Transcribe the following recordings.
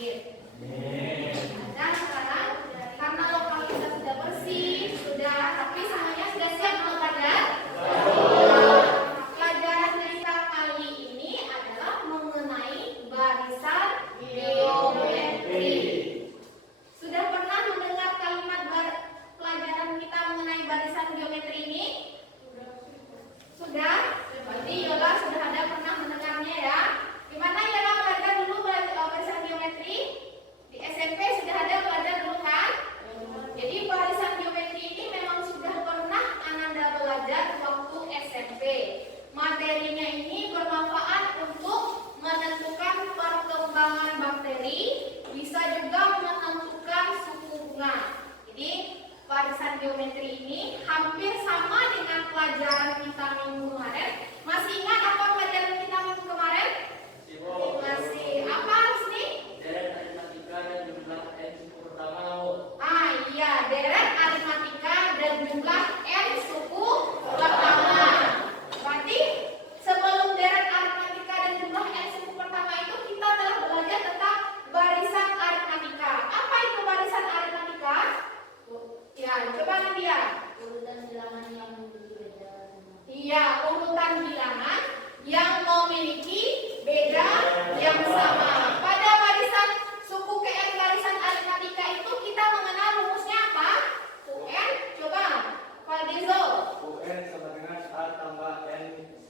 sakit. Nah, sekarang karena lokal kita sudah bersih, tapi semuanya sudah siap belum belajar? Pelajaran kita kali ini adalah mengenai barisan geometri. Sudah pernah mendengar kalimat pelajaran kita mengenai barisan geometri ini? Sudah? Berarti Yola sudah ada pernah mendengarnya ya? Gimana Yola belajar dulu barisan geometri? Di SMP sudah ada belajar dulu kan? Jadi barisan geometri ini memang sudah pernah Ananda belajar waktu SMP. Materinya ini bermanfaat untuk menentukan perkembangan bakteri, bisa juga menentukan suku bunga. Jadi barisan geometri ini hampir sama dengan pelajaran kita minggu kemarin. Masih ingat apa pelajaran kita minggu kemarin? Masih. Apa harus nih? Deret aritmatika dan jumlah n suku pertama. Iya, deret aritmatika dan jumlah n suku pertama. Berarti sebelum deret aritmatika dan jumlah n suku pertama itu kita telah belajar tentang barisan aritmatika. Apa itu barisan aritmatika? Ya, coba nanti ya. Urutan bilangan yang berbeda. Iya, urutan bilangan yang memiliki beda yang sama. Pada barisan suku KN barisan aritmatika itu kita mengenal rumusnya apa? UN, coba Pak Dizo. UN sama dengan A tambah N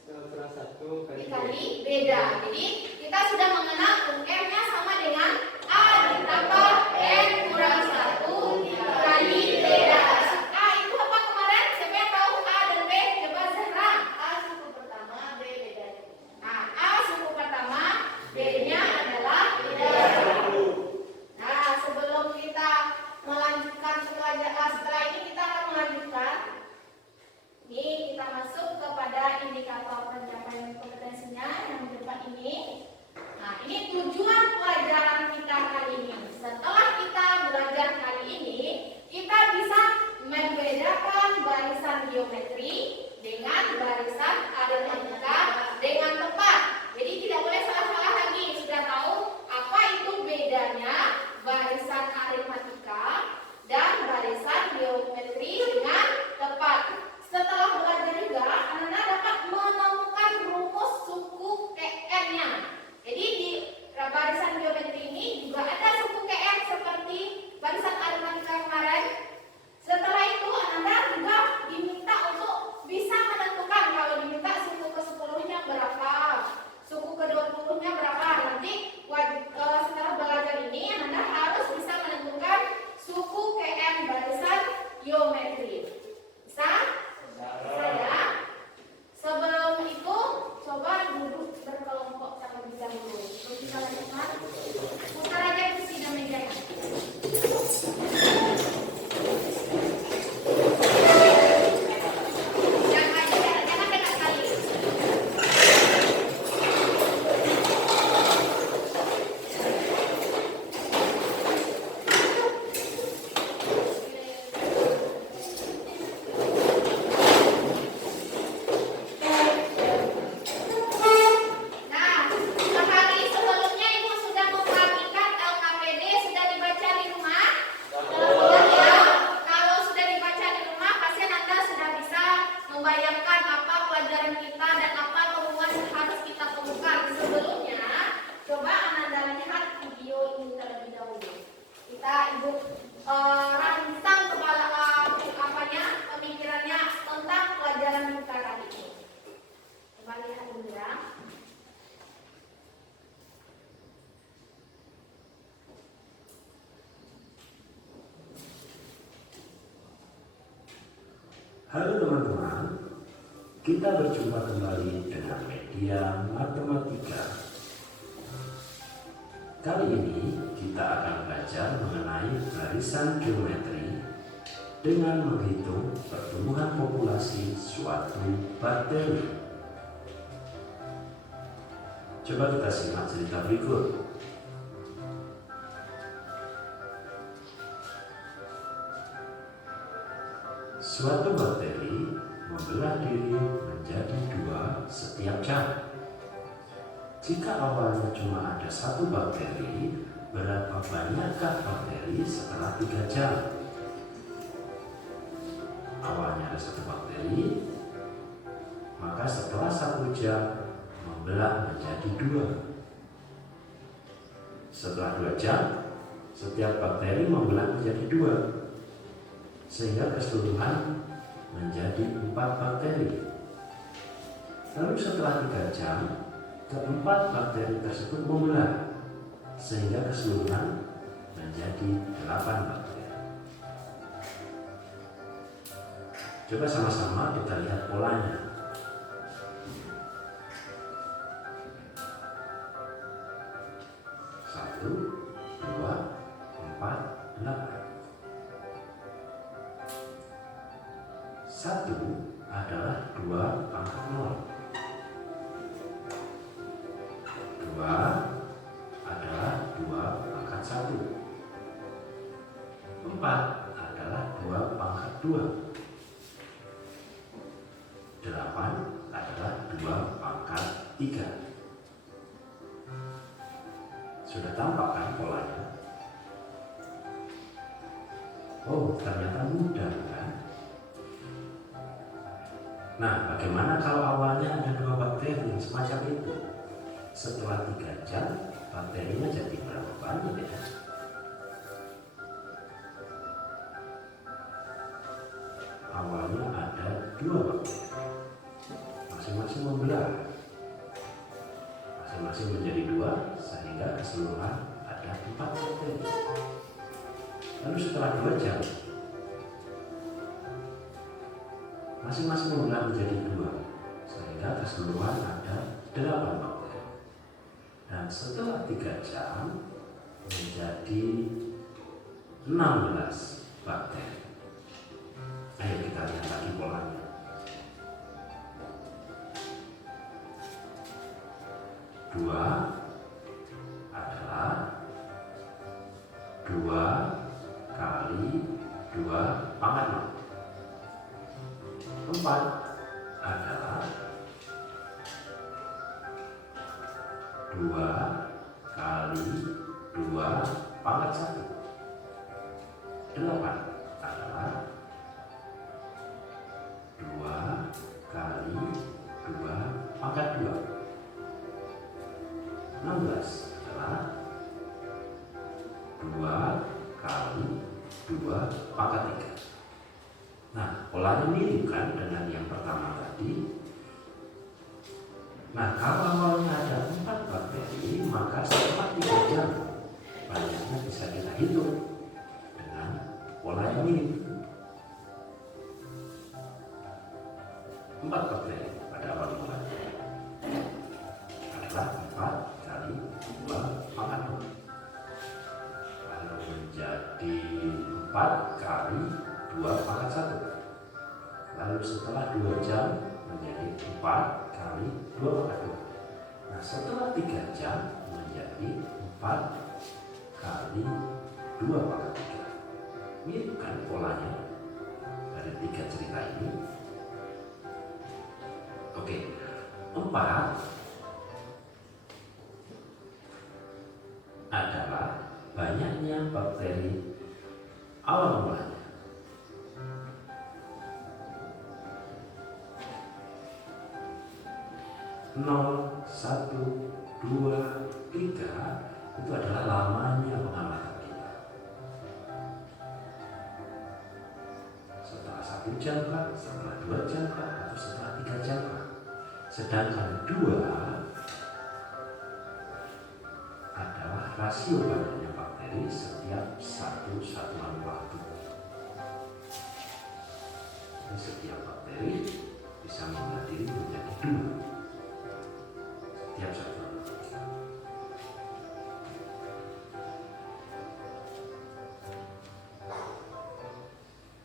kurang 1 Dikali beda. Jadi kita sudah mengenal UN-nya sama dengan A ditambah N kurang 1 kali beda. A itu apa kemarin? Siapa yang tahu A dan B? Coba Zahra. A suku pertama, B beda. Nah, A suku pertama, B-nya adalah beda. Nah, sebelum kita melanjutkan setelah ini kita akan melanjutkan. Ini kita masuk kepada indikator pencapaian kompetensinya yang di depan ini. Nah, ini tujuan pelajaran kita kali ini. Setelah kita belajar kali ini, kita bisa membedakan barisan geometri dengan barisan aritmatika dengan tepat. Jadi tidak boleh salah-salah lagi. Sudah tahu apa itu bedanya barisan aritmatika dan barisan geometri dengan tepat. Setelah belajar juga, Anda dapat menemukan rumus suku KN-nya. Jadi di barisan geometri ini juga ada suku KN seperti barisan aritmatika kemarin. Setelah itu Anda juga diminta untuk bisa menentukan kalau diminta suku ke-10-nya berapa, suku ke-20-nya berapa. Nanti setelah belajar ini Anda harus bisa menentukan suku KN barisan geometri. Bisa? Saya sebelum itu coba duduk berkelompok sama bisa dulu. Terus kita lanjutkan. Putar aja kursi dan mejanya. Jangan dekat sekali. Nah, sehari sebelumnya Ibu sudah memperhatikan LKPD sudah dibaca di rumah? Sudah ya? Kalau sudah dibaca di rumah, pasti Anda sudah bisa membayangkan apa pelajaran kita dan apa rumus yang harus kita temukan. Sebelumnya, coba Anda lihat video ini terlebih dahulu. Kita Ibu rancang kepala pemikirannya tentang pelajaran kita kali ini. Coba lihat dulu ya. Halo teman-teman, kita berjumpa kembali dengan media matematika. Kali ini kita akan belajar mengenai barisan geometri dengan menghitung pertumbuhan populasi suatu bakteri. Coba kita simak cerita berikut. Suatu bakteri membelah diri menjadi 2 setiap jam. Jika awalnya cuma ada 1 bakteri, berapa banyakkah bakteri setelah 3 jam? Awalnya ada 1 bakteri, maka setelah 1 jam membelah menjadi 2. Setelah 2 jam, setiap bakteri membelah menjadi 2, sehingga keseluruhan menjadi 4 bakteri. Lalu setelah 3 jam, keempat bakteri tersebut membelah, sehingga keseluruhan menjadi 8 bakteri. Coba sama-sama kita lihat polanya. Satu, 2, 4, 8. 1 adalah 2 pangkat 0. 2 adalah 2 pangkat 1. 4 adalah 2 pangkat 2. 8 adalah 2 pangkat 3. Sudah tampak kan polanya? Oh, ternyata mudah kan? Nah, bagaimana kalau awalnya ada 2 bakteri yang semacam itu? Setelah 3 jam, bakterinya jadi berapa banyak ya? Awalnya ada 2 bakteri, masing-masing membelah, masing-masing menjadi 2, sehingga keseluruhan ada 4 bakteri. Lalu setelah 2 jam, masing-masing membelah menjadi 2, sehingga keseluruhan ada 8 bakteri. Dan setelah 3 jam menjadi 16 bakteri. Ayo kita lihat lagi polanya. Dua adalah 2 kali 2 pangkat 0. 4 adalah 2 kali 2 pangkat 1. 8 adalah 2 kali 2 pangkat 2. 16 adalah 2 kali 2 pangkat 3. Nah, polanya mirip kan dengan yang pertama tadi. Nah, kalau awalnya ada 4 bakteri, maka setelah 3 jam banyaknya bisa kita hitung dengan pola yang mirip. 4 bakteri pada awal mulanya adalah 4 kali 2 pangkat 2. Lalu menjadi 4 kali 2 pangkat 1. Lalu setelah 2 jam menjadi 4 kali 2 pangkat 2. Nah, setelah 3 jam menjadi 4 kali 2 pangkat 3. Mirip kan polanya dari 3 cerita ini? Oke, 4 adalah banyaknya bakteri awal mulanya. 0, 1, 2, 3 itu adalah lamanya pengamatan kita. Setelah 1 jam kah, setelah 2 jam kah, atau setelah 3 jam kah. Sedangkan 2 adalah rasio banyaknya bakteri setiap 1 satuan waktu. Jadi setiap bakteri bisa membelah diri menjadi 2 setiap satuan waktu.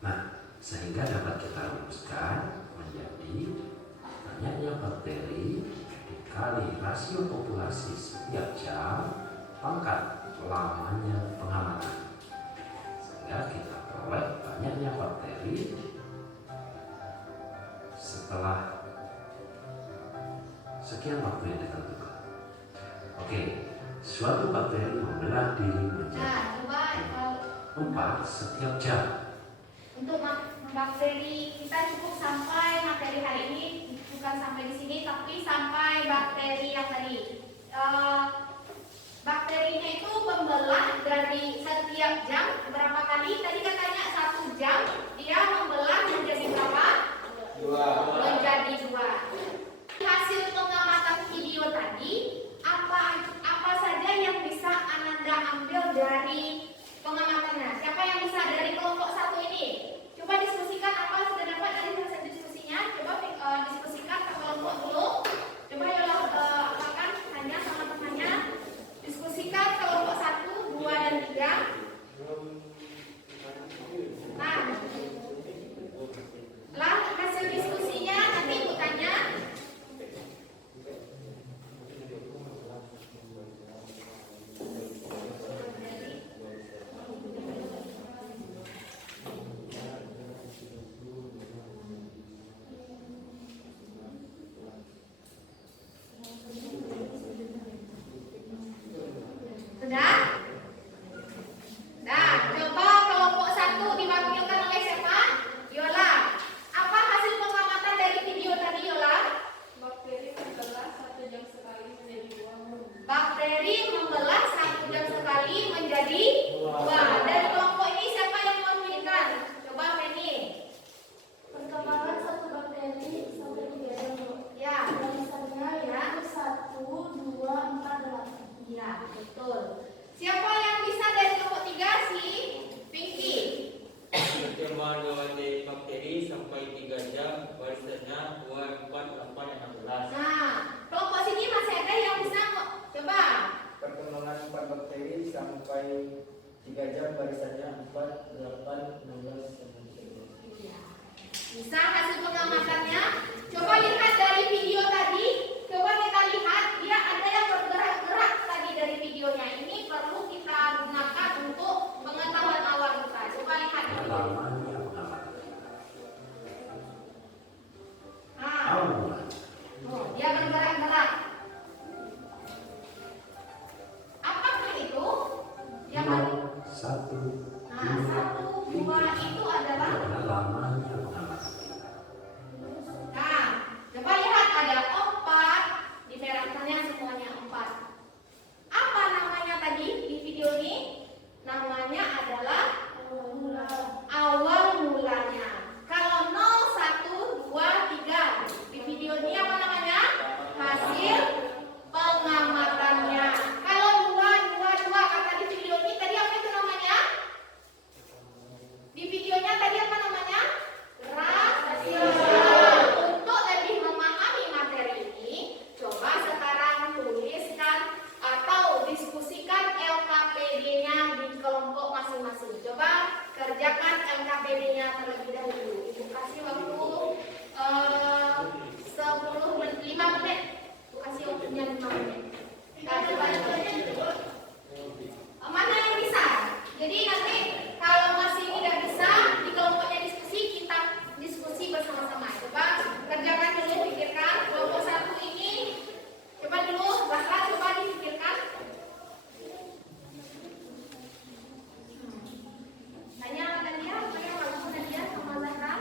Nah, sehingga dapat kita rumuskan menjadi banyaknya bakteri dikali rasio populasi setiap jam pangkat lamanya pengamatan, sehingga kita peroleh banyaknya bakteri setelah sekian waktu yang ditentukan. Oke, Suatu bakteri membelah diri menjadi Nah, coba kalau 4 setiap jam. untuk bakteri kita cukup sampai materi hari ini bukan sampai di sini tapi sampai bakteri yang tadi. Bakterinya itu membelah dari setiap jam berapa kali? Tadi katanya 1 jam dia membelah menjadi berapa? 2. Menjadi 2. Hasil pengamatan video tadi apa saja yang bisa Ananda ambil dari pengamatannya? Siapa yang bisa dari kelompok 1 ini? Coba diskusikan apa yang sudah dapat dari hasil diskusinya. Coba diskusikan ke kelompok dulu. Coba Yola apakan tanya sama temannya. Diskusikan kelompok 1, 2, dan 3. Nah, lah hasil diskusinya nanti ibu tanya. Sudah? Nah, coba kelompok 1 diwakilkan oleh siapa? Yola. Apa hasil pengamatan dari video tadi, Yola? Bakteri membelah 1 jam sekali menjadi 2. Bakteri membelah 1 jam sekali menjadi 2. Dari kelompok ini siapa yang mewakilkan? Coba Feni. Perkembangan satu bakteri sampai 3 jam. Ya, Barisannya yaitu 1, 2, 4, 8. ya, betul. Siapa yang bisa dari kelompok 3 sih? Pinky. Perkembangan bakteri sampai 3 jam, barisannya 2, 4, 8, 16. Nah, kelompok sini masih ada yang bisa coba. Perkembangan 4 bakteri sampai 3 jam, barisannya 4, 8, 16, 17. Bisa hasil pengamatannya. Coba lihat dari video tadi. Coba kita lihat dia ada yang bergerak-gerak tadi dari videonya. Ini perlu kita gunakan untuk pengetahuan awal kita. Coba lihat dulu. Lamanya pengamatan. Nah, Awal. dia bergerak-gerak. Apakah itu? Yang tadi. 1, Nah, 1, 2 itu adalah. lamanya pengamatan. Nah, coba lihat ada 4 di perakannya semuanya 4. Apa namanya tadi di video ini? Namanya adalah awal mulanya. Kalau 0, 1, 2, 3 di video ini apa namanya? Hasil pengamatannya. Kalau 2, 2, 2 kata di video ini tadi apa itu namanya? Di videonya tadi apa namanya? Rahasia. Untuk lebih memahami materi ini, coba sekarang tuliskan atau diskusikan LKPD-nya di kelompok masing-masing. Coba kerjakan LKPD-nya terlebih dahulu. Ibu kasih waktu 5 menit. Ibu kasih waktunya 5 menit. Nah, coba mana yang bisa? Jadi nanti kalau masih tidak bisa di kelompoknya diskusi, kita diskusi bersama-sama. Coba kerjakan dulu, pikirkan kelompok 1 ini. Coba dulu, bahkan coba dipikirkan. Tanya Nadia, tanya langsung Nadia sama Zahra.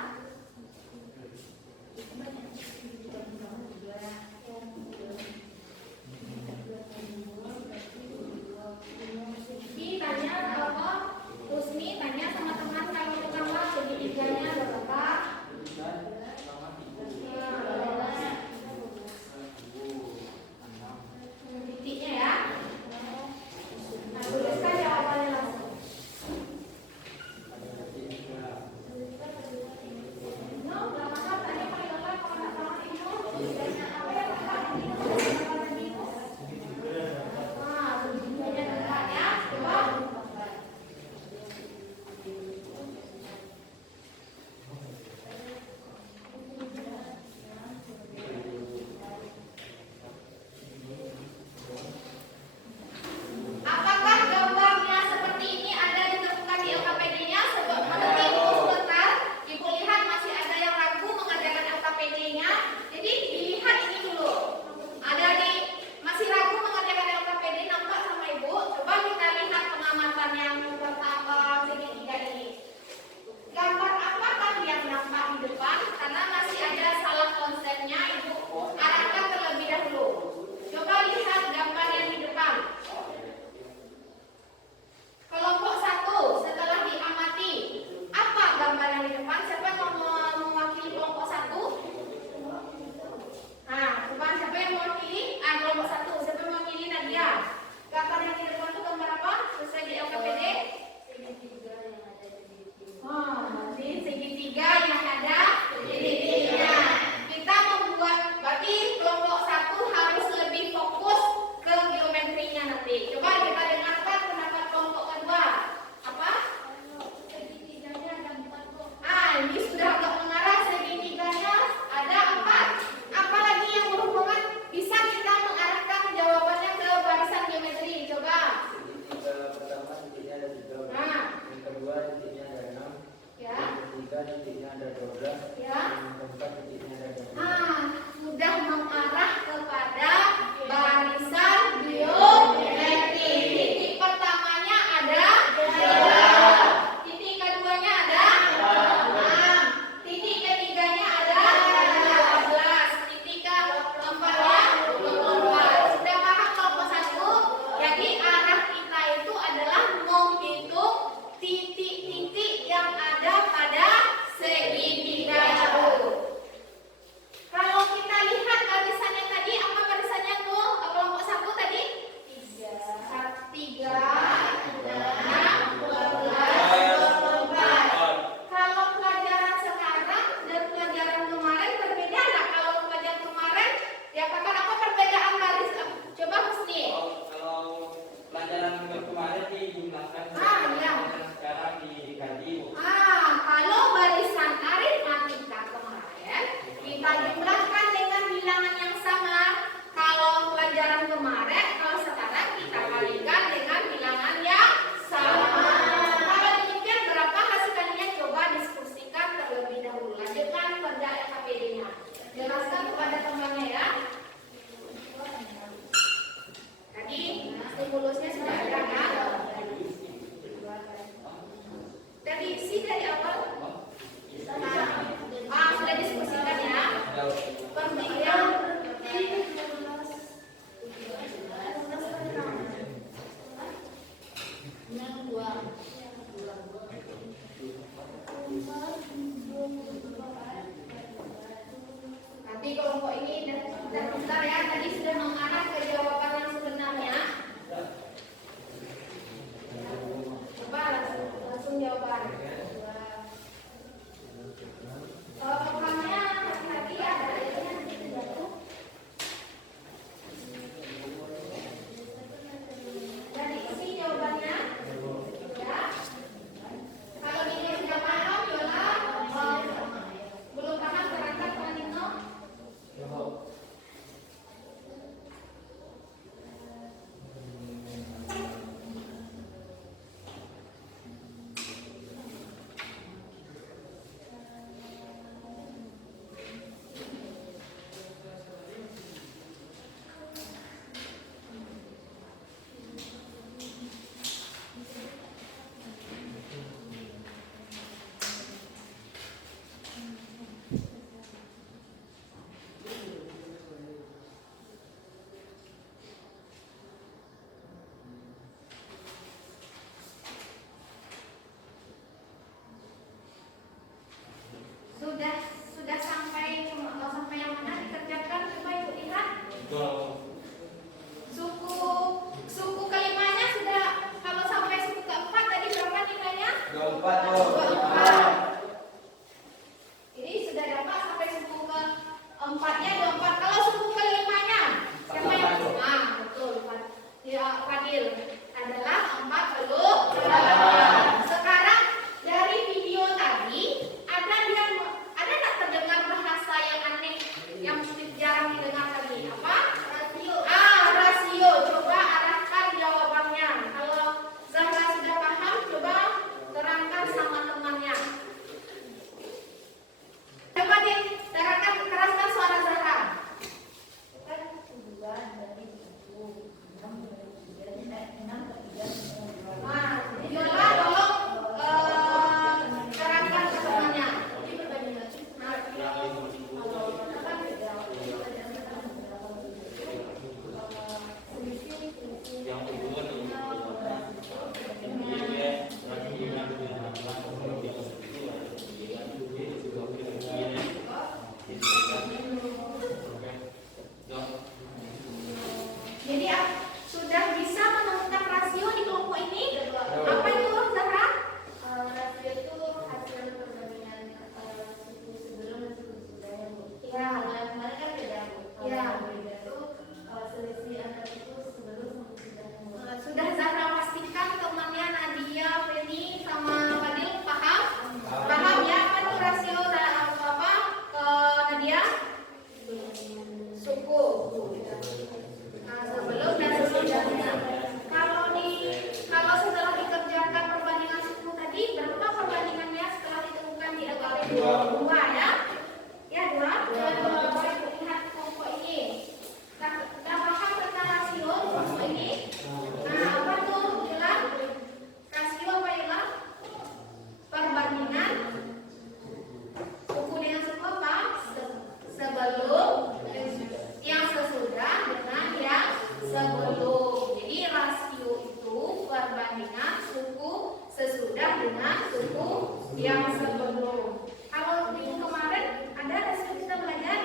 yang sebelum. Kalau minggu kemarin ada rasio kita belajar?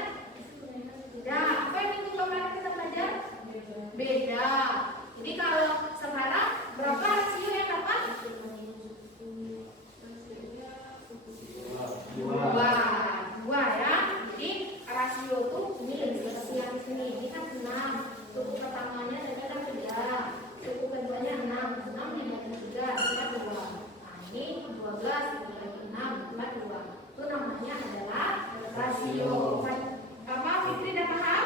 Tidak. Apa yang minggu kemarin kita belajar? Beda. Jadi kalau sekarang berapa rasio yang dapat? Dua ya. Jadi rasio tuh ini seperti yang di sini. Ini kan 6. Suku pertamanya adalah 3. Suku keduanya 6 dibagi 3 adalah 2. Nah, ini 12 dibagi 6 adalah 2. Itu namanya adalah rasio. Apa Fitri udah paham?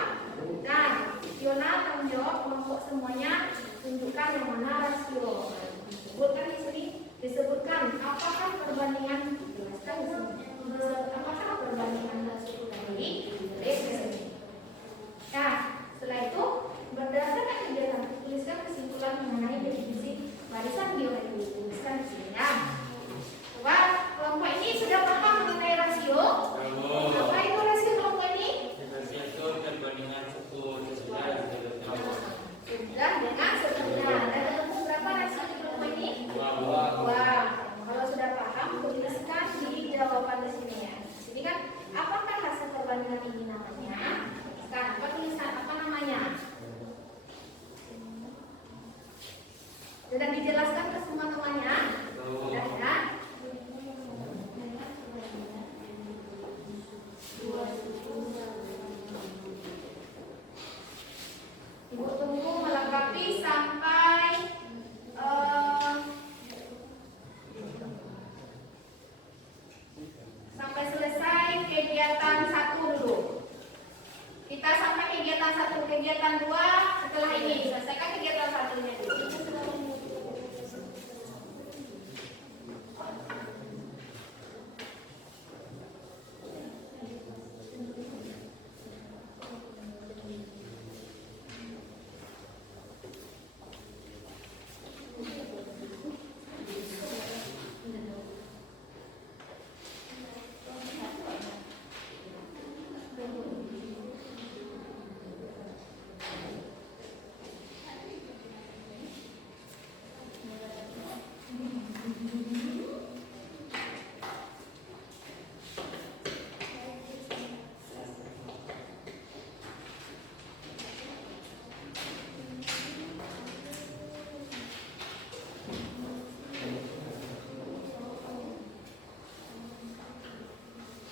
Dan Fiona tanggung jawab kelompok semuanya tunjukkan yang mana rasio. Disebutkan di sini, disebutkan apakah perbandingan, jelaskan di sini. Apakah perbandingan rasio tadi? Tulis di sini. Nah, setelah itu berdasarkan kegiatan tuliskan kesimpulan mengenai definisi barisan geometri. Tuliskan di sini ya. Coba kelompok ini sudah paham mengenai rasio? Apa itu rasio kelompok ini? Rasio itu perbandingan suku sesudah Sudah dengan seterusnya. Ada dalam berapa rasio di kelompok ini? 2. Kalau sudah paham, tuliskan di jawaban di sini ya. Di sini kan, apakah hasil perbandingan ini namanya? Sekarang apa tulisan apa namanya? Sudah dijelaskan ke semua temannya? Sudah ya? Ibu tunggu melengkapi sampai selesai kegiatan 1 dulu. Kita sampai kegiatan 1, kegiatan 2 setelah ini. Selesaikan kegiatan 1-nya dulu.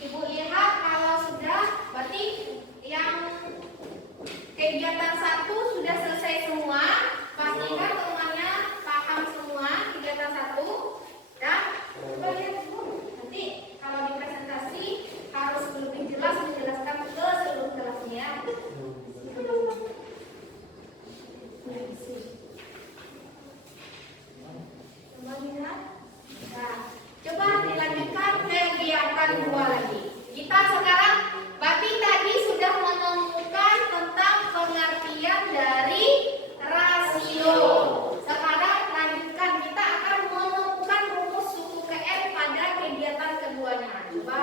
Ibu lihat kalau sudah, berarti yang kegiatan 1 sudah selesai semua. Pastikan temannya paham semua kegiatan 1. Dan coba lihat dulu. Nanti kalau di presentasi harus lebih jelas menjelaskan ke seluruh kelasnya. Coba lihat. Nah, coba dilanjutkan kegiatan 2 lagi. Kita sekarang, Bapi tadi sudah menemukan tentang pengertian dari rasio. Sekarang lanjutkan, kita akan menemukan rumus suku KN pada kegiatan keduanya. Coba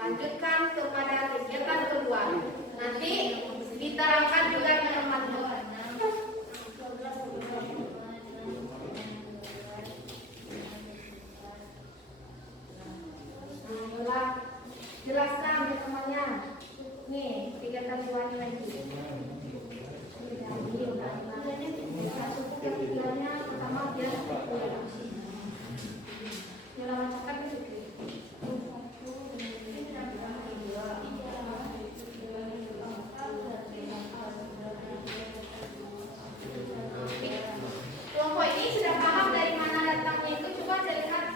lanjutkan kepada kegiatan kedua. Nanti diterangkan juga ke teman-teman. Jelaskan ke temannya. Nih, kegiatan 2 lagi. Kegiatannya pertama dia dalam cakap itu. Kelompok ini sudah paham dari mana datangnya itu. Coba carikan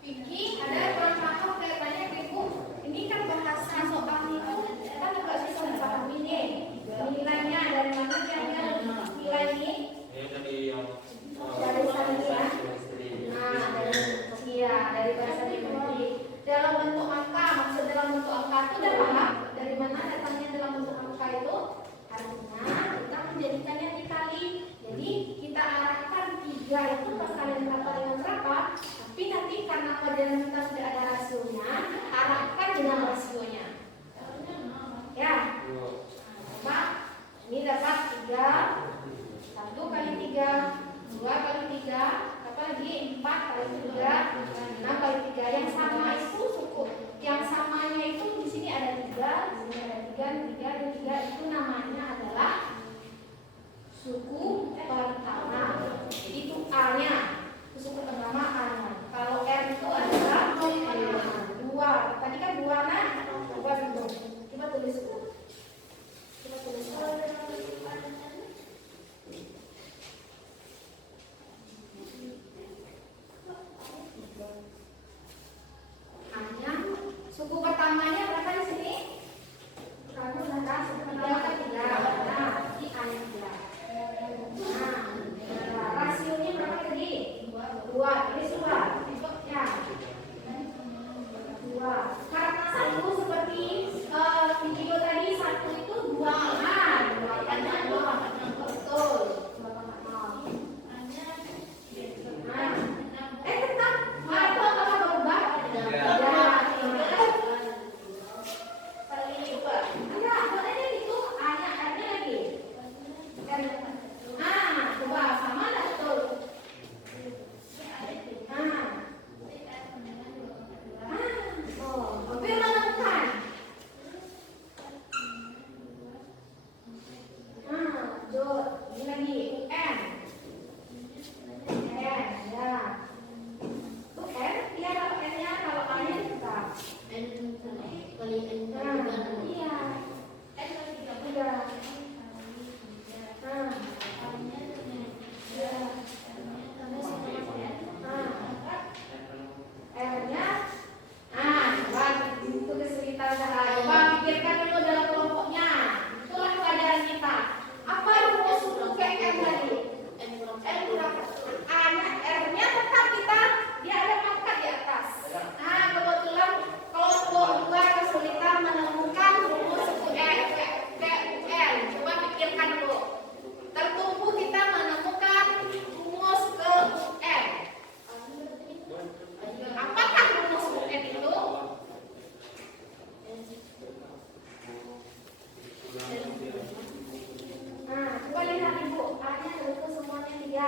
Vicky, ada yang kurang paham kayaknya Ibu. Ini kan bahasa soal itu kan juga susah dipahami nih. Nilainya dari mana dia nilai ini? Dari sana ya. Nah, dari bahasa geometri. Dalam bentuk angka, maksud dalam bentuk angka itu udah paham dari mana datangnya dalam bentuk angka itu? Artinya kita menjadikannya dikali. Jadi kita arahkan 3 itu perkalian berapa dengan berapa? Tapi nanti karena pelajaran kita sudah ada rasionya, arahkan dengan rasionya. Ya. Coba ini dapat 3, 1 kali 3, 2 kali 3, apa lagi 4 kali 3, 6 kali 3 yang sama.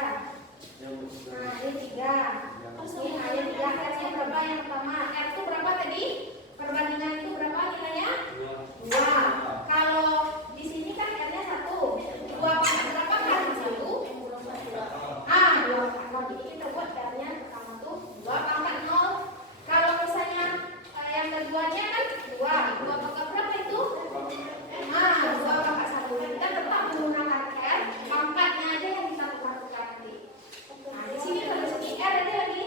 Nah, ini 3. Ini ada 3. R-nya berapa yang pertama? R itu berapa tadi? Perbandingan itu berapa nilainya? 2. Kalau di sini kan R-nya 1. 2 pangkat berapa kali 1? 2 pangkat. Jadi kita buat R-nya pertama tuh 2 pangkat 0. Kalau misalnya yang keduanya kan 2. 2 pangkat berapa itu? 2 pangkat 1. Kita tetap menggunakan R. Pangkatnya aja yang kita tukar-tukar nanti. Nah, di sini kalau di sini R ada lagi.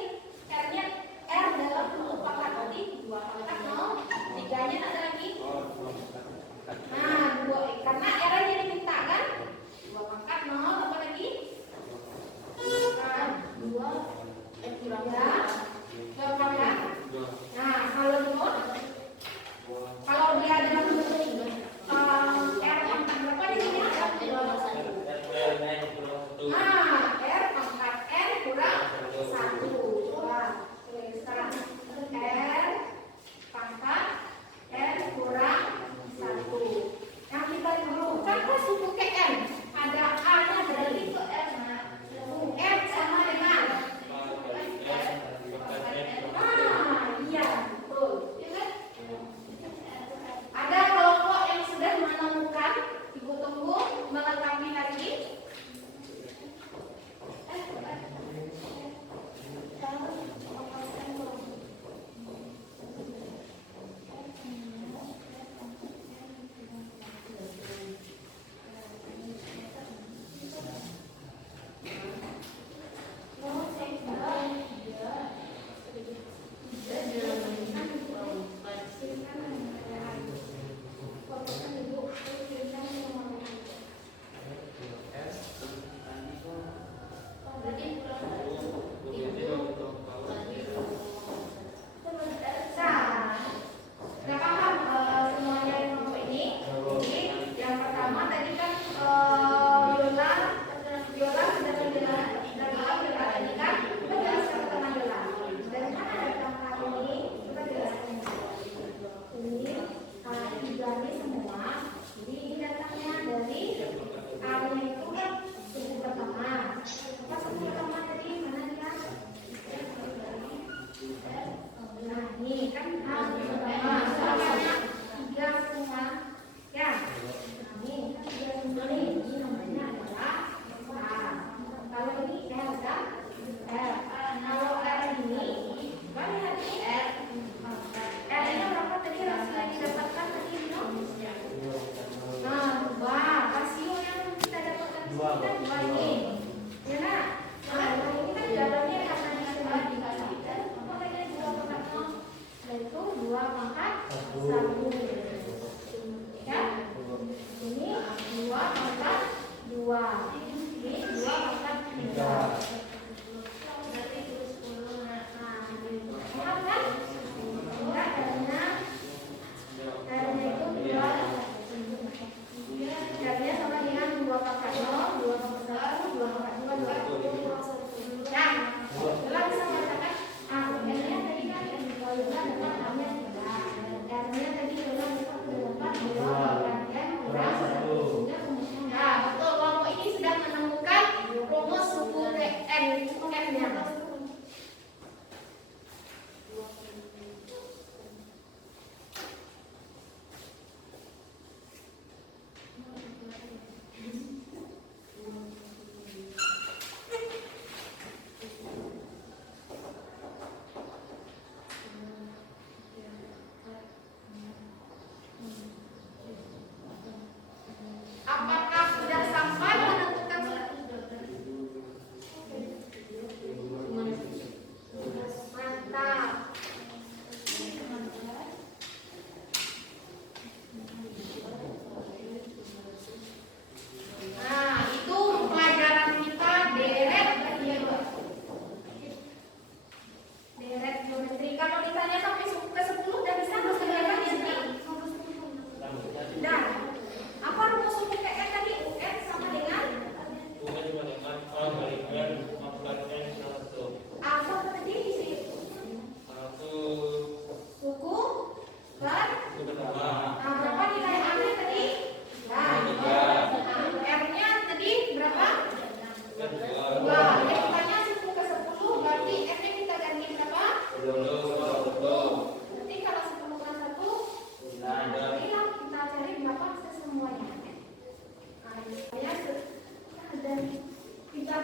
R-nya R dalam bentuk pangkat tadi 2 pangkat 0. 3-nya ada lagi. Nah, 2 karena R aja diminta kan? 2 pangkat 0 apa lagi? 2 pangkat. Nah, kalau remote kalau dia dalam bentuk R pangkat berapa di sini? R pangkat N kurang 1. Sekarang R pangkat N kurang 1. Yang kita rumuskan kan suku ke N. Ada A-nya berarti ke R. N sama dengan iya, betul. Ada kelompok yang sudah menemukan, Ibu tunggu melengkapi lagi. Nah, paham semuanya yang kelompok ini? Jadi yang pertama tadi kan Yola sudah terbilang tadi kan kita jelaskan tentang Yola. Dari mana datang kali ini? Kita jelaskan ini ini semua. Jadi ini datangnya dari A-nya itu kan suku pertama. Apa suku pertama tadi? Mana dia? Nah, ini kan A pertama. Soalnya 3 semua. Ya. Nah, ini kan 3 semua nih. Ini namanya adalah A. Kalau ini R kan? R. Kalau R ini, kan lihat ini R. R ini berapa tadi rasio yang didapatkan tadi? Nah, 2. Rasio yang kita dapatkan di sini kan 2 ini. Ya, nah. Nah, 2 ini kan dalamnya karena disuruh dikasihkan, makanya 2 pangkat 0. Yaitu 2 pangkat 1. Ya. Ini 2 pangkat 2. Ini 2 pangkat 3. Paham kan? Enggak, karena itu 2. Caranya sama dengan 2 pangkat 0, 2 pangkat 1, 2 pangkat 2, 2 pangkat 1. Nah, Yola bisa mengatakan R-nya tadi kan Yola dapat R-nya 3. R-nya tadi Yola dapat 2 pangkat N kurang 1. Nah, betul. Kelompok ini sedang menemukan rumus suku N. N-nya. Apakah sudah sampai menentukan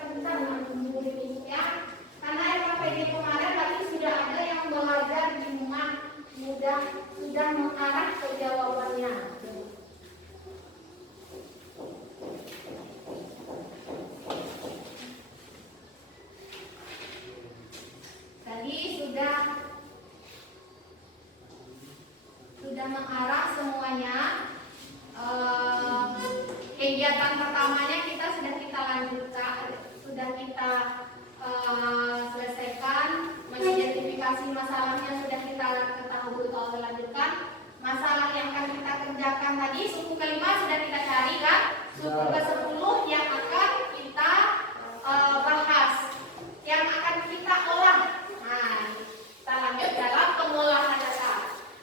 pintar ya. Karena RKPD kemarin tadi sudah ada yang belajar di rumah, sudah mengarah ke jawabannya. Tadi sudah mengarah semuanya. Kegiatan pertamanya sudah kita lanjutkan, sudah kita selesaikan. Mengidentifikasi masalahnya sudah kita ketahui atau lanjutkan. Masalah yang akan kita kerjakan tadi, suku kelima sudah kita cari kan? Suku ke-10 yang akan kita bahas, yang akan kita olah. Nah, kita lanjut dalam pengolahan data.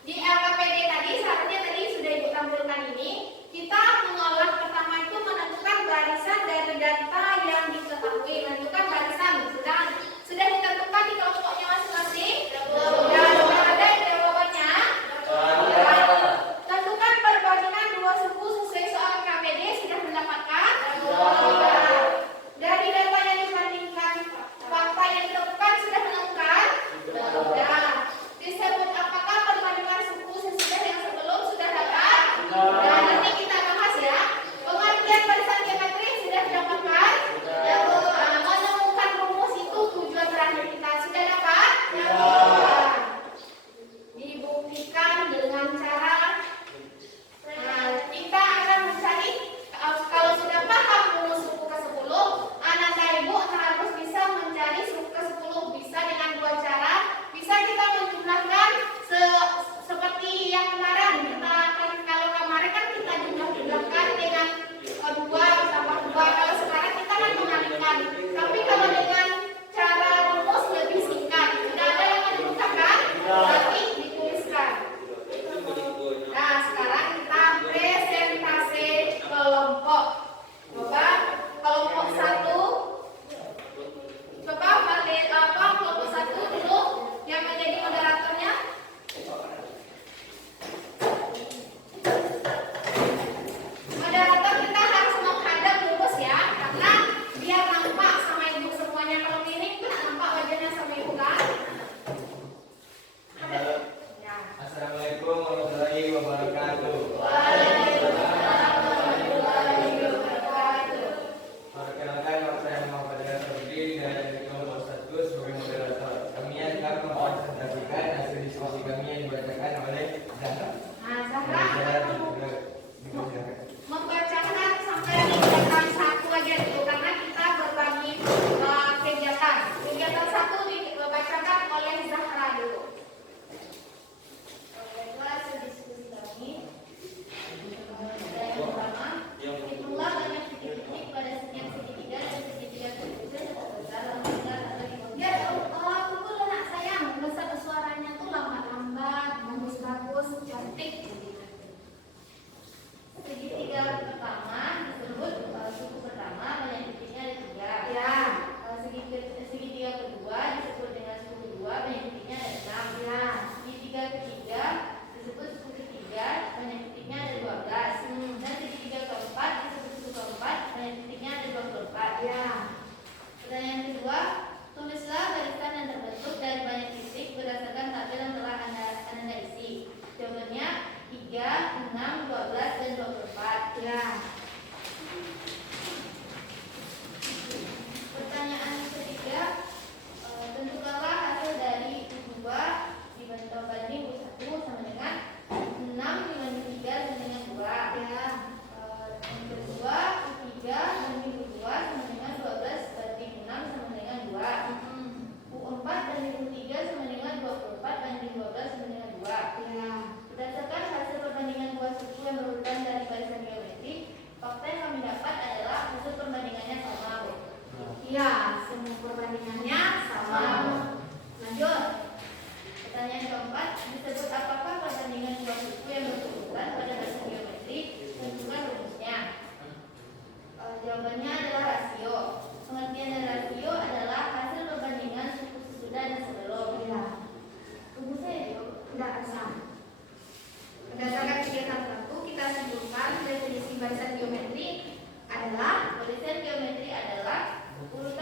Di LKPD tadi, syaratnya tadi sudah Ibu tampilkan ini. Kita mengolah pertama itu menentukan barisan dari data yang diketahui. Menentukan barisan sudah ditentukan di kelompoknya masing-masing. Sudah ada jawabannya. Tentukan perbandingan dua suku sesuai soal KPD sudah mendapatkan. Dari data yang dibandingkan, fakta yang ditemukan sudah menemukan. Disebut apakah perbandingan suku sesudah yang sebelum sudah dapat. Nanti kita bahas ya. Pengertian barisan geometri sudah didapatkan. Menemukan rumus itu tujuan terakhir kita sudah dapat. Dibuktikan dengan cara kita akan mencari, kalau sudah paham rumus suku ke-10, anak ibu harus bisa mencari suku ke-10. Bisa dengan dua cara. Bisa kita menjumlahkan seperti yang kemarin. Kalau kemarin kan kita jumlahkan dengan 2 tambah 2. Kalau sekarang kita kan mengalihkan. Tapi kalau dengan cara rumus lebih singkat. Sudah ada yang menentukan kan? Nanti dituliskan. Nah, sekarang kita presentasi kelompok. Coba kelompok 1. Coba kelompok 1 dulu yang menjadi moderatornya. Moderator kita harus menghadap lurus ya, karena biar nampak sama ibu semuanya. Kalau miring kan nampak wajahnya sama ibu kan? Ya. Assalamualaikum warahmatullahi wabarakatuh. Waalaikumsalam warahmatullahi wabarakatuh. Perkenalkan, nama saya Muhammad Ria Sabri dari kelompok 1 sebagai moderator. Kami akan mempresentasikan hasil diskusi kami yang dibacakan oleh Zahra. Nah, Zahra membacakan sampai kegiatan 1 aja dulu, karena kita berbagi kegiatan. Kegiatan 1 dibacakan oleh Zahra dulu. Baiklah, hasil diskusi kami. Yang pertama, hitunglah banyak titik-titik pada setiap segitiga dan segitiga terkecil atau besar, lambat atau di bawah. Tunggu anak sayang, suaranya tuh lambat-lambat, bagus-bagus, cantik. Segitiga pertama disebut suku pertama, banyak titiknya ada 3. Ya. Segitiga kedua disebut dengan suku kedua, banyak titiknya ada 6. Ya. Segitiga ketiga disebut suku ketiga, banyak titiknya ada 12. Dan segitiga keempat disebut suku keempat, banyak titiknya ada 24. Ya. Pertanyaan kedua, tulislah barisan yang terbentuk dari banyak titik berdasarkan tabel yang telah Anda isi. Jawabannya 3, 6, 12, dan 24. Ya. Pertanyaan ketiga, tentukanlah hasil dari U2 dibanding U1 sama dengan 6 dibanding 3 sama dengan 2. Ya. Yang kedua, U3 banding U2 sama dengan 12 banding 6 sama dengan 2. U4 banding U3 sama dengan 24 banding 12 sama dengan 2. Ya. Berdasarkan hasil perbandingan dua suku yang berurutan dari barisan geometri, fakta yang kami dapat adalah hasil perbandingannya sama. Iya, semua perbandingannya sama. Lanjut. Pertanyaan keempat, disebut apakah perbandingan dua suku yang berurutan pada barisan geometri? Tentukan rumusnya. Jawabannya adalah rasio. Pengertian dari rasio adalah hasil perbandingan suku sesudah dan sebelum. Iya. Rumusnya ya, tidak asal. Berdasarkan kegiatan 1, kita simpulkan definisi barisan geometri adalah urutan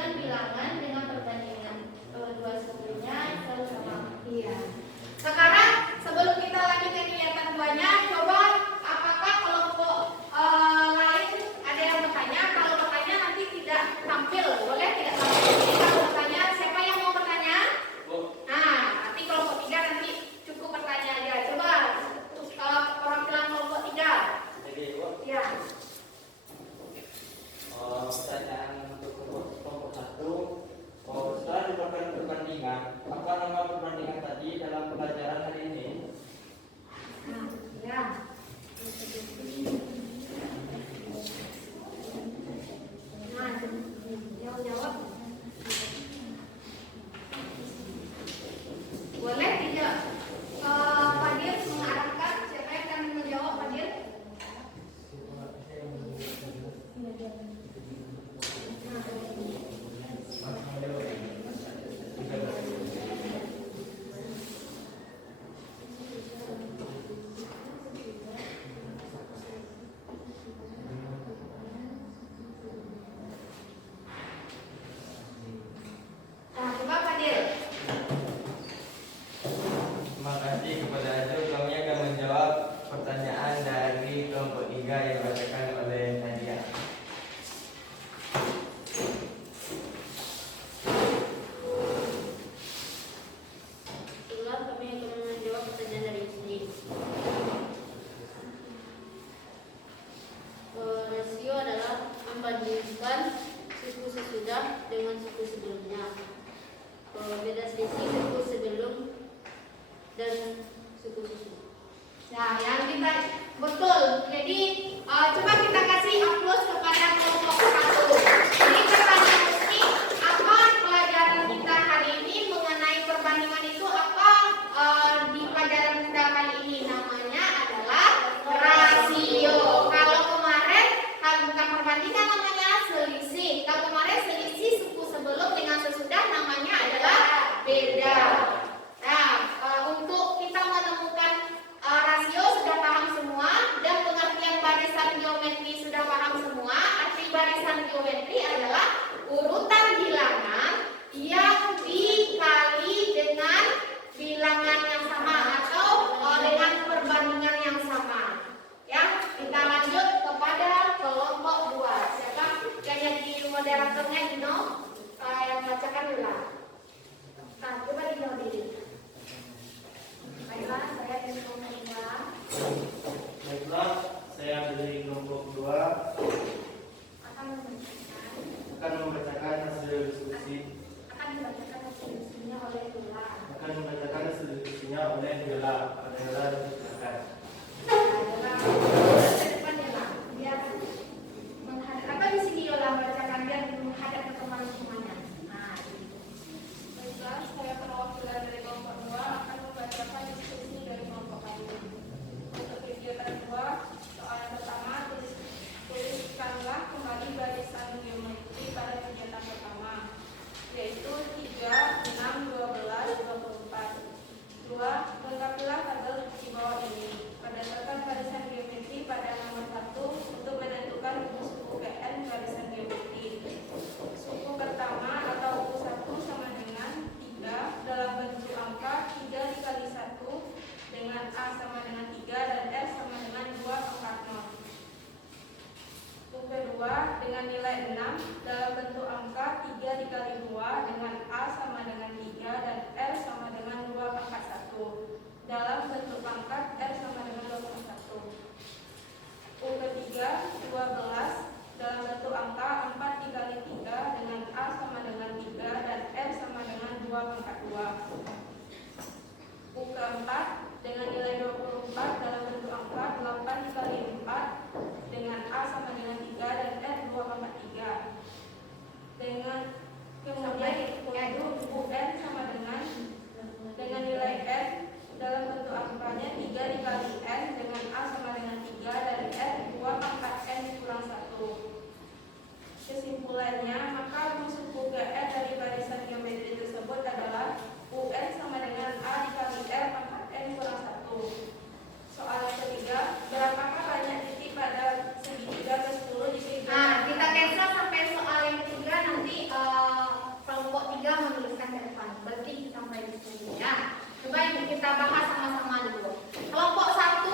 kita bahas sama-sama dulu. Kelompok 1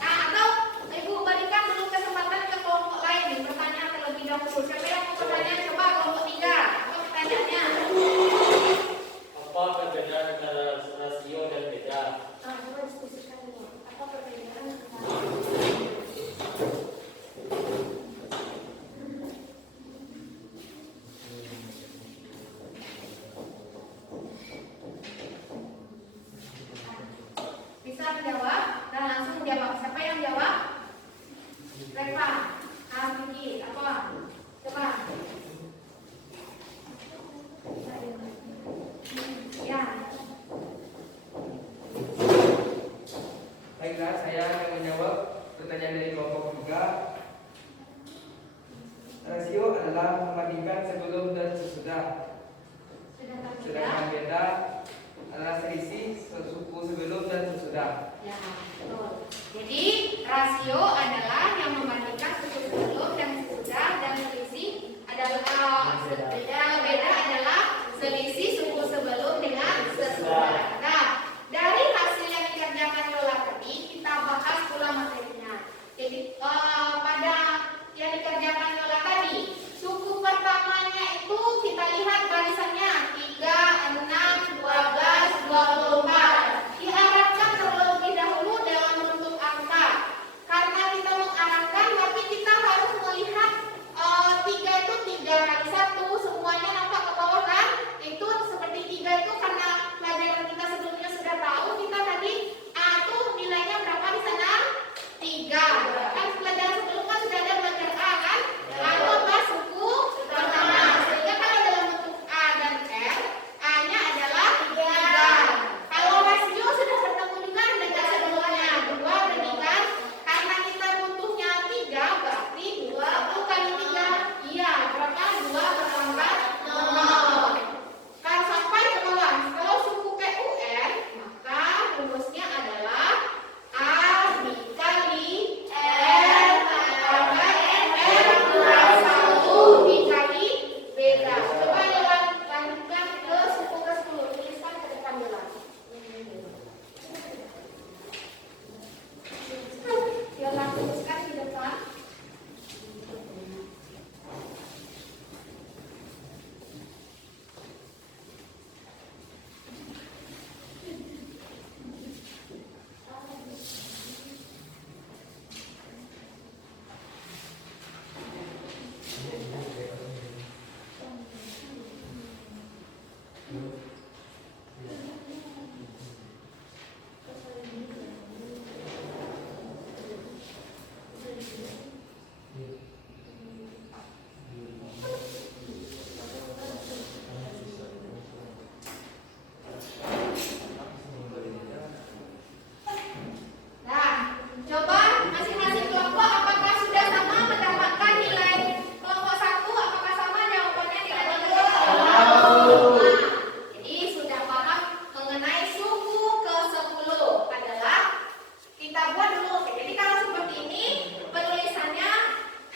atau Ibu berikan dulu kesempatan ke kelompok lain nih, pertanyaan terlebih dahulu. Siapa yang mau bertanya? Coba kelompok 3. Apa pertanyaannya? Apa perbedaan antara rasio dan beda? Coba diskusikan dulu. Apa perbedaan antara bisa menjawab? Nah, langsung jawab. Siapa yang jawab? Reva. Vicky. Apa? Coba. Ya. Baiklah, saya akan menjawab pertanyaan dari kelompok 3. Rasio adalah membandingkan sebelum dan sesudah. Sedangkan beda adalah selisih suku sebelum dan sesudah. Ya, betul. Jadi rasio adalah yang membandingkan suku sebelum dan sesudah, dan selisih adalah beda adalah selisih suku sebelum dengan sesudah. Nah, dari hasil yang dikerjakan Yola tadi kita bahas pula materinya. Jadi pada yang dikerjakan Yola tadi, suku pertamanya itu kita lihat barisannya 3, 6, 12, 24. Diarahkan terlebih dahulu dalam bentuk angka. Karena kita mengarahkan, tapi kita harus melihat 3 itu 3 kali 1, semuanya nampak ke bawah kan? Itu seperti 3 itu karena pelajaran kita sebelumnya sudah tahu, kita tadi A itu nilainya berapa di sana? 3. Kan pelajaran sebelumnya sudah ada belajar A kan? A itu apa? Suku pertama. Sehingga kalau dalam bentuk A dan R, A-nya adalah 3. Kalau rasio sudah ketemu juga dengan sebelumnya 2 berarti kan? Karena kita butuhnya 3 berarti 20 kali 3. Iya, berapa? 2 bertambah 0. Kan sampai ke bawah. Kalau suku PUR, maka rumusnya adalah A dikali R tambah R kurang 1 dikali beda. Coba lanjutkan ke suku ke-10. Tuliskan ke depan jelas. Yola tuliskan di depan. Nah, coba masing-masing kelompok apakah sudah sama mendapatkan nilai kelompok 1? Apakah sama jawabannya nilai kelompok 1? Jadi sudah paham mengenai suku ke-10 adalah kita buat dulu. Oke, jadi kalau seperti ini penulisannya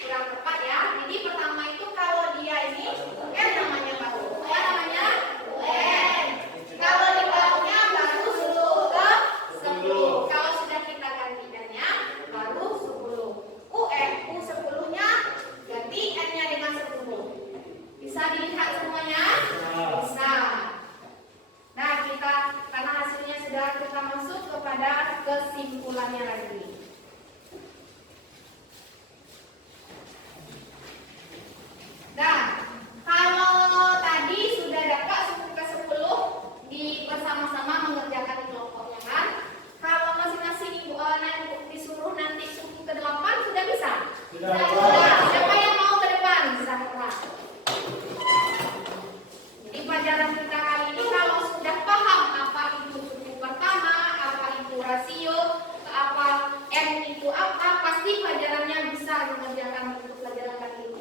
kurang tepat ya. Jadi pertama itu kalau dia ini N namanya baru. Apa namanya? N. Kalau di bawahnya baru suku ke-10. Kalau sudah kita ganti N-nya baru 10. U 10-nya ganti N-nya dengan 10. Bisa dilihat semuanya? Bisa. Nah, kita karena hasilnya sudah kita masuk kepada kesimpulannya lagi. Nah, kalau tadi sudah dapat suku ke-10 di bersama-sama mengerjakan di kelompoknya kan? Kalau masing-masing ibu disuruh nanti suku ke-8 sudah bisa? Sudah. Siapa yang mau ke depan? Zahra. Jadi pelajaran kita kali ini kalau sudah paham apa itu suku pertama, apa itu rasio, apa N itu apa, pasti pelajarannya bisa mengerjakan untuk pelajaran kali ini.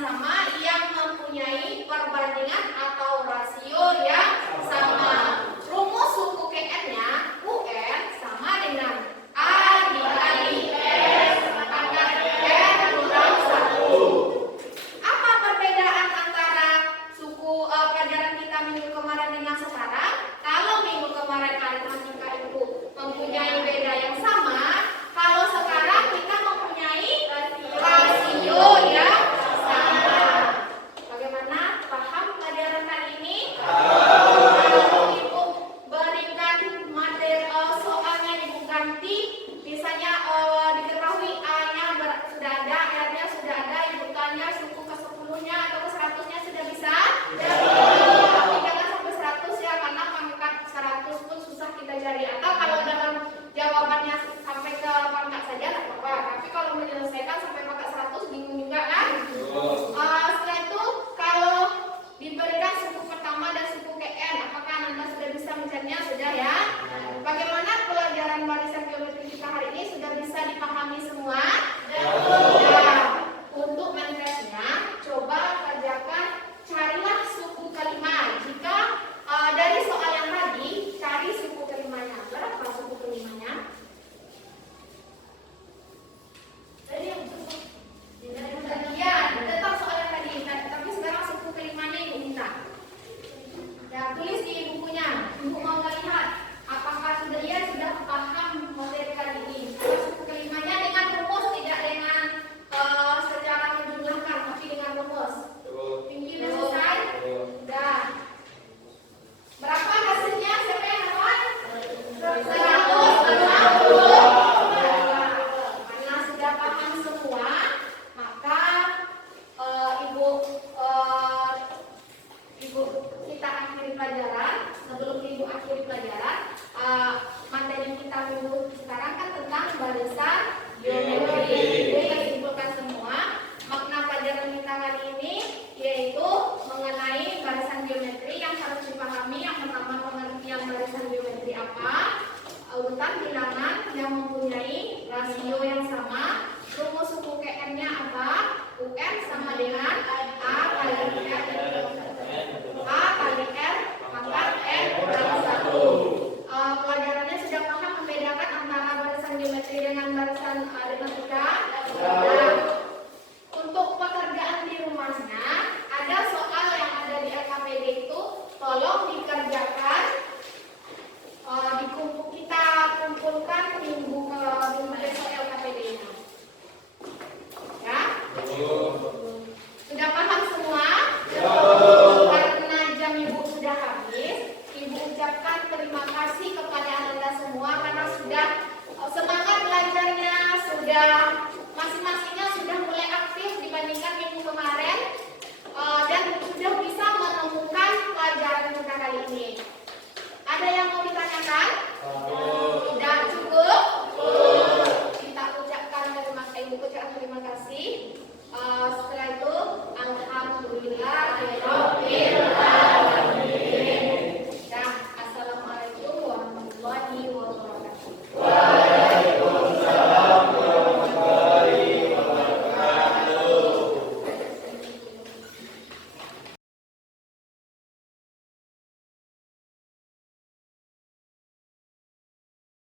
sama